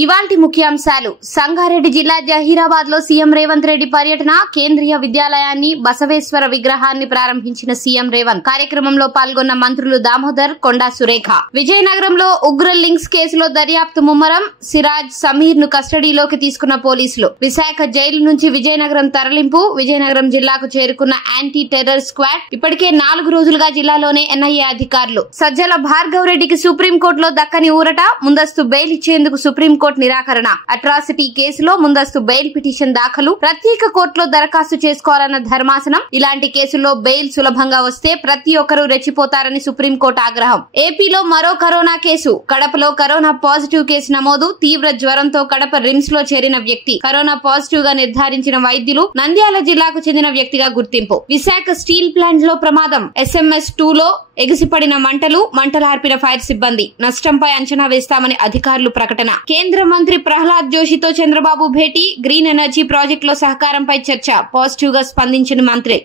ఇవాల్టి ముఖ్యాంశాలు. సంగారెడ్డి జిల్లా జహీరాబాద్ లో సీఎం రేవంత్ రెడ్డి పర్యటన. కేంద్రీయ విద్యాలయాన్ని, బసవేశ్వర విగ్రహాన్ని ప్రారంభించిన సీఎం రేవంత్. కార్యక్రమంలో పాల్గొన్న మంత్రులు దామోదర్, కొండా సురేఖ. విజయనగరంలో ఉగ్ర లింక్స్ కేసులో దర్యాప్తు ముమ్మరం. సిరాజ్, సమీర్ ను కస్టడీలోకి తీసుకున్న పోలీసులు. విశాఖ జైలు నుంచి విజయనగరం తరలింపు. విజయనగరం జిల్లాకు చేరుకున్న యాంటీ టెర్రర్ స్క్వాడ్. ఇప్పటికే 4 రోజులుగా జిల్లాలోనే ఎన్ఐఏ అధికారులు. సజ్జల భార్గవ్ రెడ్డికి సుప్రీంకోర్టులో దక్కని ఊరట. ముందస్తు బెయిల్ ఇచ్చేందుకు సుప్రీంకోర్టు నిరాకరణ. అట్రాసిటీ కేసులో ముందస్తు బెయిల్ పిటిషన్ దాఖలు. ప్రత్యేక కోర్టులో దరఖాస్తు చేసుకోవాలన్న ధర్మాసనం. ఇలాంటి కేసుల్లో బెయిల్ సులభంగా వస్తే ప్రతి ఒక్కరూ రెచ్చిపోతారని సుప్రీంకోర్టు ఆగ్రహం. ఏపీలో మరో కరోనా కేసు. కడపలో కరోనా పాజిటివ్ కేసు నమోదు. తీవ్ర జ్వరంతో కడప రిమ్స్ లో చేరిన వ్యక్తి కరోనా పాజిటివ్ గా నిర్ధారించిన వైద్యులు. నంద్యాల జిల్లాకు చెందిన వ్యక్తిగా గుర్తింపు. విశాఖ స్టీల్ ప్లాంట్ లో ప్రమాదం. SMS 2 లో ఎగిసిపడిన మంటలార్పిన ఫైర్ సిబ్బంది. నష్టంపై అంచనా వేస్తామని అధికారులు ప్రకటన. కేంద్ర మంత్రి ప్రహ్లాద్ జోషితో చంద్రబాబు భేటీ. గ్రీన్ ఎనర్జీ ప్రాజెక్టులో సహకారంపై చర్చ. పాజిటివ్ గా స్పందించిన మంత్రి.